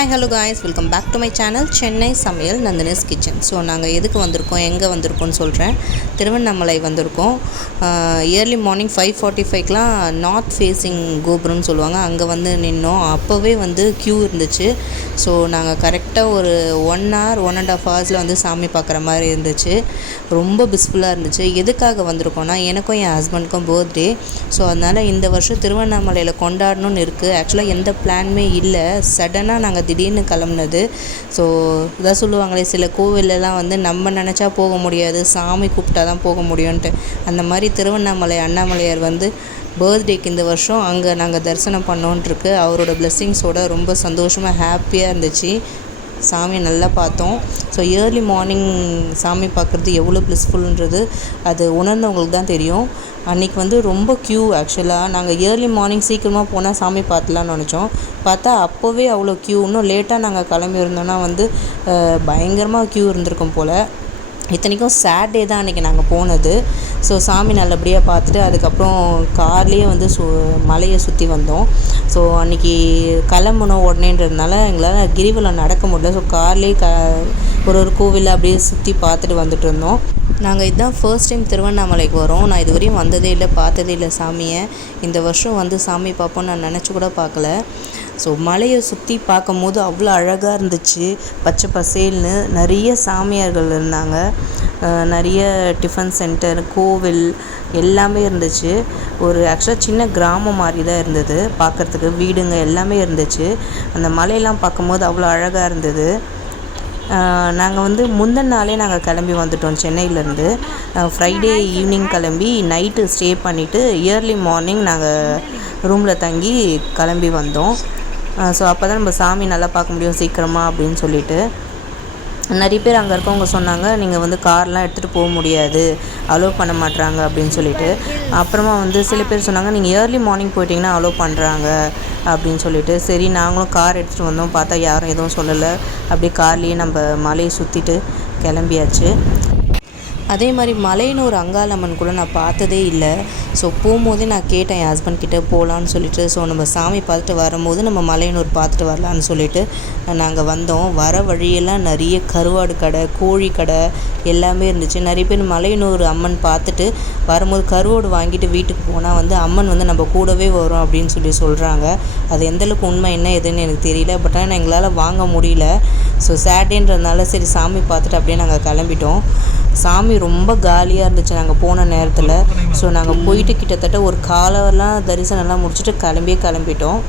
Hi hello guys welcome back to my channel Chennai சமையல் Nandini's kitchen so நாங்கள் எதுக்கு வந்திருக்கோம்? எங்கே வந்திருக்கோம்னு சொல்கிறேன் திருவண்ணாமலை வந்திருக்கோம். இயர்லி மார்னிங் ஃபைவ் ஃபார்ட்டி ஃபைவ்க்கெலாம் நார்த் ஃபேஸிங் கோபுரம்னு சொல்லுவாங்க. அங்கே வந்து நின்னோம். அப்போவே வந்து க்யூ இருந்துச்சு. ஸோ நாங்கள் கரெக்டாக ஒரு one hour one and half ஹவர்ஸில் வந்து சாமி பார்க்குற மாதிரி இருந்துச்சு. ரொம்ப பிஸ்ஃபுல்லாக இருந்துச்சு. எதுக்காக வந்திருக்கோம்னா எனக்கும் என் ஹஸ்பண்டுக்கும் பர்த்டே ஸோ அதனால் இந்த வருஷம் திருவண்ணாமலையில் கொண்டாடணும்னு இருக்குது ஆக்சுவலாக எந்த பிளானுமே இல்லை. சடனாக நாங்கள் திடீர்னு கிளம்புனது. ஸோ இதான் சொல்லுவாங்களே சில கோவிலெல்லாம் வந்து நம்ம நினச்சா போக முடியாது சாமி கூப்பிட்டா தான் போக முடியும்ன்ட்டு. அந்த மாதிரி திருவண்ணாமலை அண்ணாமலையார் வந்து பர்த்டேக்கு இந்த வருஷம் அங்கே நாங்கள் தரிசனம் பண்ணோன்ட்ருக்கு. அவரோட பிளெஸ்ஸிங்ஸோட ரொம்ப சந்தோஷமாக ஹாப்பியாக இருந்துச்சு. சாமியை நல்லா பார்த்தோம். ஸோ ஏர்லி மார்னிங் சாமி பார்க்குறது எவ்வளோ ப்ளஸ்ஃபுல்ன்றது அது உணர்ந்தவங்களுக்கு தான் தெரியும். அன்றைக்கி வந்து ரொம்ப க்யூ ஆக்சுவலாக நாங்கள் ஏர்லி மார்னிங் சீக்கிரமாக போனால் சாமி பார்த்துலான்னு நினச்சோம். பார்த்தா அப்போவே அவ்வளோ க்யூ இன்னும் லேட்டாக நாங்கள் கிளம்பி இருந்தோன்னா வந்து பயங்கரமாக க்யூ இருந்திருக்கும் போல். இத்தனைக்கும் சாட்டர்டே தான் அன்றைக்கி நாங்கள் போனது. ஸோ சாமி நல்லபடியாக பார்த்துட்டு அதுக்கப்புறம் கார்லேயே வந்து சு மலையை சுற்றி வந்தோம். ஸோ அன்றைக்கி கிளம்பணும் உடனேன்றதுனால எங்களால் கிரிவலம் நடக்க முடியல. ஸோ கார்லேயே க ஒரு ஒரு கோவிலில் அப்படியே சுற்றி பார்த்துட்டு வந்துட்டு இருந்தோம். நாங்கள் இதுதான் ஃபர்ஸ்ட் டைம் திருவண்ணாமலைக்கு வரோம். நான் இதுவரையும் வந்ததே இல்லை பார்த்ததே இல்லை சாமியை. இந்த வருஷம் வந்து சாமி பார்ப்போம்னு நான் நினச்சி கூட பார்க்கல. ஸோ மலையை சுற்றி பார்க்கும்போது அவ்வளோ அழகாக இருந்துச்சு. பச்சை பசேல்னு நிறைய சாமியார்கள் இருந்தாங்க. நிறைய டிஃபன் சென்டர் கோவில் எல்லாமே இருந்துச்சு. ஒரு ஆக்சுவலாக சின்ன கிராமம் மாதிரி தான் இருந்தது. பார்க்குறதுக்கு வீடுங்க எல்லாமே இருந்துச்சு. அந்த மலையெல்லாம் பார்க்கும்போது அவ்வளோ அழகாக இருந்தது. நாங்கள் வந்து முந்தின நாளே நாங்கள் கிளம்பி வந்துட்டோம் சென்னையிலேருந்து. ஃப்ரைடே ஈவினிங் கிளம்பி நைட்டு ஸ்டே பண்ணிவிட்டு இயர்லி மார்னிங் நாங்கள் ரூமில் தங்கி கிளம்பி வந்தோம். ஸோ அப்போ தான் நம்ம சாமி நல்லா பார்க்க முடியும் சீக்கிரமாக அப்படின்னு சொல்லிட்டு. நிறைய பேர் அங்கே இருக்கவங்க சொன்னாங்க நீங்கள் வந்து கார்லாம் எடுத்துகிட்டு போக முடியாது. அலோவ் பண்ண மாட்றாங்க அப்படின்னு சொல்லிட்டு. அப்புறமா வந்து சில பேர் சொன்னாங்க நீங்கள் ஏர்லி மார்னிங் போயிட்டிங்கன்னா அலோவ் பண்ணுறாங்க அப்படின்னு சொல்லிட்டு. சரி நாங்களும் கார் எடுத்துகிட்டு வந்தோம். பார்த்தா யாரும் எதுவும் சொல்லலை. அப்படியே கார்லேயே நம்ம மலையை சுற்றிட்டு கிளம்பியாச்சு. அதே மாதிரி மலையனூர் அங்காளம்மன் கூட நான் பார்த்ததே இல்லை. ஸோ போகும்போதே நான் கேட்டேன் என் ஹஸ்பண்ட் கிட்டே போகலான்னு சொல்லிட்டு ஸோ நம்ம சாமி பார்த்துட்டு வரும்போது நம்ம மலையனூர் பார்த்துட்டு வரலான்னு சொல்லிட்டு நாங்கள் வந்தோம். வர வழியெல்லாம் நிறைய கருவாடு கடை கோழி கடை எல்லாமே இருந்துச்சு. நிறைய பேர் மலையனூர் அம்மன் பார்த்துட்டு வரும்போது கருவாடு வாங்கிட்டு வீட்டுக்கு போனால் வந்து அம்மன் வந்து நம்ம கூடவே வரும் அப்படின்னு சொல்லி சொல்கிறாங்க அது எந்தளவுக்கு உண்மை என்ன எதுன்னு எனக்கு தெரியல. பட் ஆனால் எங்களால் வாங்க முடியல. ஸோ சேட்டேன்றதுனால சரி சாமி பார்த்துட்டு அப்படியே நாங்கள் கிளம்பிட்டோம். சாமி ரொம்ப காலியாக இருந்துச்சு நாங்கள் போன நேரத்தில். ஸோ நாங்கள் போயிட்டு கிட்டத்தட்ட ஒரு காலெல்லாம் தரிசனம்லாம் முடிச்சுட்டு கிளம்பியே கிளம்பிட்டோம்.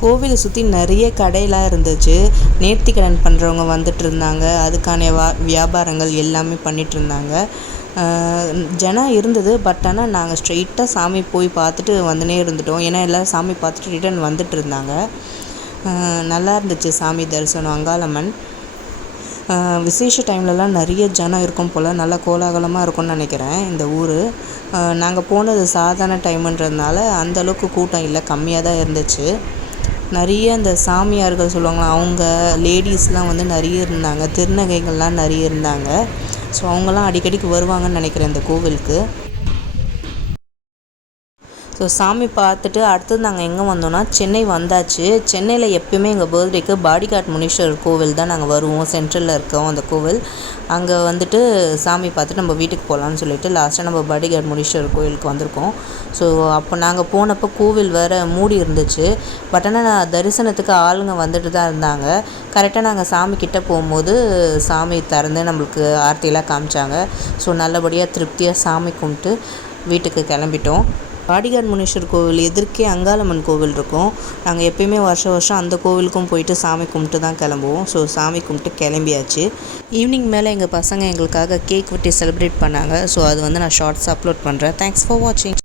கோவிலை சுற்றி நிறைய கடையெல்லாம் இருந்துச்சு. நேர்த்திக்கடன் பண்ணுறவங்க வந்துட்டு இருந்தாங்க. அதுக்கான வா வியாபாரங்கள் எல்லாமே பண்ணிகிட்டு இருந்தாங்க. ஜனம் இருந்தது. பட் ஆனால் நாங்கள் ஸ்ட்ரெயிட்டாக சாமி போய் பார்த்துட்டு வந்துனே இருந்துட்டோம். ஏன்னா எல்லோரும் சாமி பார்த்துட்டு ரிட்டன் வந்துட்டு இருந்தாங்க. நல்லா இருந்துச்சு சாமி தரிசனம் அங்காளம்மன். விசேஷ டைம்லலாம் நிறைய ஜனம் இருக்கும் போல் நல்லா கோலாகலமாக இருக்கும்னு நினைக்கிறேன் இந்த ஊர். நாங்கள் போனது சாதாரண டைமுன்றதுனால அந்தளவுக்கு கூட்டம் இல்லை கம்மியாக தான் இருந்துச்சு. நிறைய இந்த சாமியார்கள் சொல்லுவாங்களா அவங்க லேடிஸ்லாம் வந்து நிறைய இருந்தாங்க திருநகைகள்லாம் நிறைய இருந்தாங்க. ஸோ அவங்களாம் அடிக்கடிக்கு வருவாங்கன்னு நினைக்கிறேன் இந்த கோவிலுக்கு. ஸோ சாமி பார்த்துட்டு அடுத்தது நாங்கள் எங்கே வந்தோம்னா சென்னை வந்தாச்சு. சென்னையில் எப்பயுமே எங்கள் பர்த்டேக்கு பாடிகாட் முனீஸ்வரர் கோவில் தான் நாங்கள் வருவோம். சென்ட்ரலில் இருக்கோம் அந்த கோவில். அங்கே வந்துட்டு சாமி பார்த்துட்டு நம்ம வீட்டுக்கு போகலான்னு சொல்லிட்டு லாஸ்ட்டாக நம்ம பாடிகாட் முனீஸ்வரர் கோவிலுக்கு வந்திருக்கோம். ஸோ அப்போ நாங்கள் போனப்போ கோவில் வேறு மூடி இருந்துச்சு. பட் ஆனால் தரிசனத்துக்கு ஆளுங்க வந்துட்டு தான் இருந்தாங்க. கரெக்டாக நாங்கள் சாமி கிட்டே போகும்போது சாமி திறந்து நம்மளுக்கு ஆர்த்தியெல்லாம் காமிச்சாங்க. ஸோ நல்லபடியாக திருப்தியாக சாமி கும்பிட்டு வீட்டுக்கு கிளம்பிட்டோம். பாடிகார் முனீஸ்வர் கோவில் எதிர்க்கே அங்காளம்மன் கோவில் இருக்கும். நாங்கள் எப்பயுமே வருஷம் வருஷம் அந்த கோவிலுக்கும் போயிட்டு சாமி கும்பிட்டு தான் கிளம்புவோம். ஸோ சாமி கும்பிட்டு கிளம்பியாச்சு. ஈவினிங் மேலே எங்கள் பசங்க எங்களுக்காக கேக் வெட்டி செலிப்ரேட் பண்ணாங்க. ஸோ அது வந்து நான் ஷார்ட்ஸ் அப்லோட் பண்ணுறேன் தேங்க்ஸ் ஃபார் வாட்சிங்